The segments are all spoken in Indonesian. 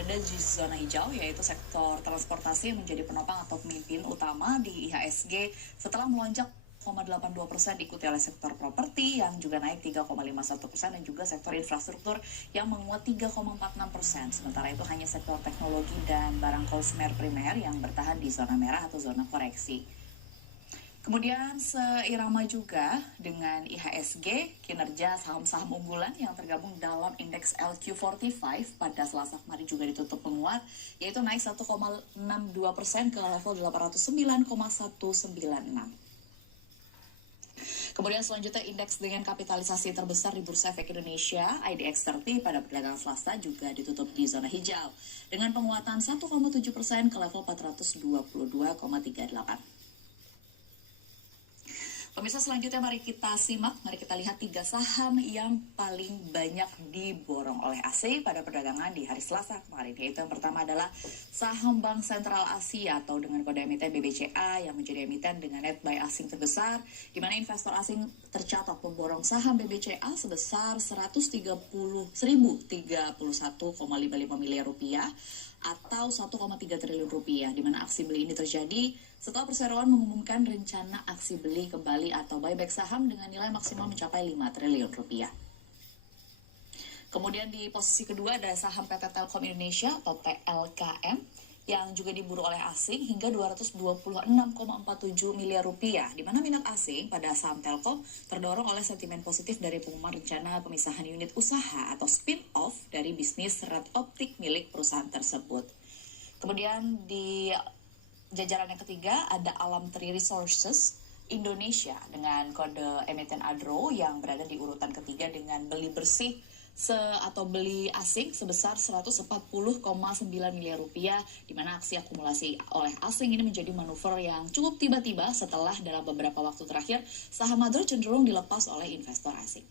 berada di zona hijau, yaitu sektor transportasi yang menjadi penopang atau pemimpin utama di IHSG setelah melonjak 0,82%, diikuti oleh sektor properti yang juga naik 3,51% dan juga sektor infrastruktur yang menguat 3,46%. Sementara itu hanya sektor teknologi dan barang konsumer primer yang bertahan di zona merah atau zona koreksi. Kemudian seirama juga dengan IHSG, kinerja saham-saham unggulan yang tergabung dalam indeks LQ45 pada Selasa kemarin juga ditutup menguat, yaitu naik 1,62% ke level 809,196. Kemudian selanjutnya indeks dengan kapitalisasi terbesar di Bursa Efek Indonesia, IDX 30 pada perdagangan Selasa juga ditutup di zona hijau dengan penguatan 1,7% ke level 422,38. Pemirsa, selanjutnya mari kita lihat 3 saham yang paling banyak diborong oleh asing pada perdagangan di hari Selasa kemarin. Yaitu yang pertama adalah saham Bank Sentral Asia atau dengan kode emiten BBCA yang menjadi emiten dengan net buy asing terbesar, di mana investor asing tercatat memborong saham BBCA sebesar 131,55 miliar rupiah atau 1,3 triliun rupiah, di mana aksi beli ini terjadi setelah perseroan mengumumkan rencana aksi beli kembali atau buyback saham dengan nilai maksimal mencapai 5 triliun rupiah. Kemudian di posisi kedua ada saham PT Telkom Indonesia atau TLKM yang juga diburu oleh asing hingga 226,47 miliar rupiah, di mana minat asing pada saham Telkom terdorong oleh sentimen positif dari pengumuman rencana pemisahan unit usaha atau spin-off dari bisnis red optik milik perusahaan tersebut. Kemudian di jajaran yang ketiga ada Alam Tri Resources Indonesia dengan kode emiten ADRO yang berada di urutan ketiga dengan beli bersih atau beli asing sebesar 140,9 miliar rupiah, di mana aksi akumulasi oleh asing ini menjadi manuver yang cukup tiba-tiba setelah dalam beberapa waktu terakhir saham ADRO cenderung dilepas oleh investor asing.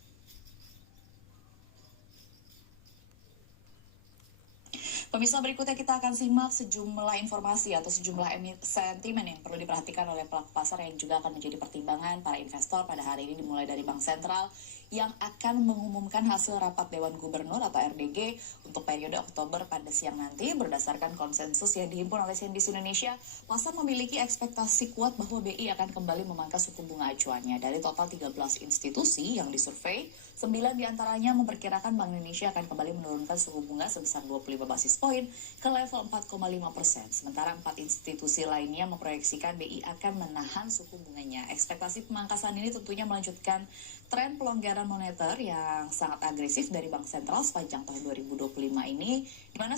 Pemirsa, berikutnya kita akan simak sejumlah informasi atau sejumlah sentimen yang perlu diperhatikan oleh pelaku pasar yang juga akan menjadi pertimbangan para investor pada hari ini, dimulai dari Bank Sentral yang akan mengumumkan hasil rapat Dewan Gubernur atau RDG untuk periode Oktober pada siang nanti. Berdasarkan konsensus yang dihimpun oleh CNBC Indonesia, pasar memiliki ekspektasi kuat bahwa BI akan kembali memangkas suku bunga acuannya. Dari total 13 institusi yang disurvei, 9 diantaranya memperkirakan Bank Indonesia akan kembali menurunkan suku bunga sebesar 25 basis poin ke level 4,5%. Sementara 4 institusi lainnya memproyeksikan BI akan menahan suku bunganya. Ekspektasi pemangkasan ini tentunya melanjutkan tren pelonggaran moneter yang sangat agresif dari Bank Sentral sepanjang tahun 2025 ini, di mana